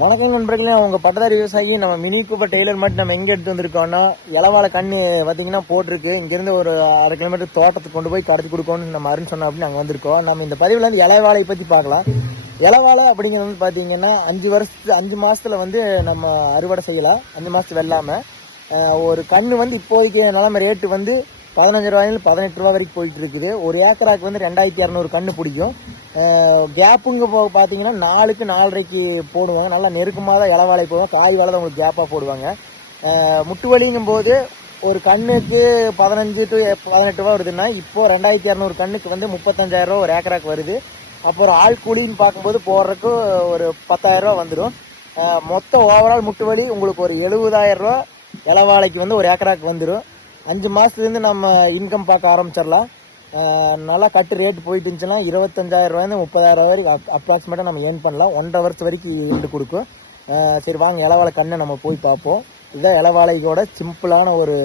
வணக்கம் நண்பர்களே, அவங்க பட்டதாரி விவசாயி நம்ம மினி கூப்பர் டெய்லர் மட்டும் நம்ம எங்கே எடுத்து வந்திருக்கோம்னா, இளவாழை கண்ணு பார்த்தீங்கன்னா போட்டிருக்கு. இங்கேருந்து ஒரு 1/2 கிலோமீட்டர் தோட்டத்துக்கு கொண்டு போய் கடத்தி கொடுக்கணும்னு நம்ம அருண் சொன்ன அப்படின்னு நாங்கள் வந்திருக்கோம். நம்ம இந்த பதிவில் வந்து இளவாழையை பற்றி பார்க்கலாம். இளவாழை அப்படிங்கிறது வந்து பார்த்தீங்கன்னா 5 மாதத்தில் வந்து நம்ம அறுவடை செய்யலாம். 5 மாதத்து வெள்ளாமல் ஒரு கண்ணு வந்து இப்போதைக்கு நிலைமை ரேட்டு வந்து 15 ரூபாயிலிருந்து 18 ரூபா வரைக்கும் போயிட்டு இருக்குது. ஒரு ஏக்கராக்கு வந்து 2200 கண்ணு பிடிக்கும். கேப்புங்க பார்த்தீங்கன்னா 4க்கு 4.5க்கு போடுவாங்க. நல்லா நெருக்கமாக தான் இளவாழை போடுவாங்க. காய் வாழை தான் உங்களுக்கு கேப்பாக போடுவாங்க. முட்டு வலிங்கும் போது ஒரு கண்ணுக்கு 15 to 18 ரூபா வருதுன்னா இப்போ 2200 கண்ணுக்கு வந்து 35,000 ரூபா ஒரு ஏக்கராக்கு வருது. அப்புறம் ஆள் கூலின்னு பார்க்கும்போது போடுறதுக்கு ஒரு 10,000 ரூபா வந்துடும். மொத்தம் ஓவரால் முட்டு வலி உங்களுக்கு ஒரு 70,000 ரூபா இளவாழைக்கு வந்து ஒரு ஏக்கராக்கு வந்துடும். 5 மாதத்துலேருந்து நம்ம இன்கம் பார்க்க ஆரம்பிச்சிடலாம். நல்லா கட்டு ரேட்டு போயிட்டு இருந்துச்சுன்னா 25,000 ரூபாயிருந்து 30,000 ரூபா வரைக்கும் அப்ராக்சிமேட்டாக நம்ம ஏர்ன் பண்ணலாம். 1.5 வருஷம் வரைக்கும் ஈல்டு கொடுக்கும். சரி வாங்க இளவாழை கண்ணை நம்ம போய் பார்ப்போம். இதுதான் இளவாழையோட சிம்பிளான ஒரு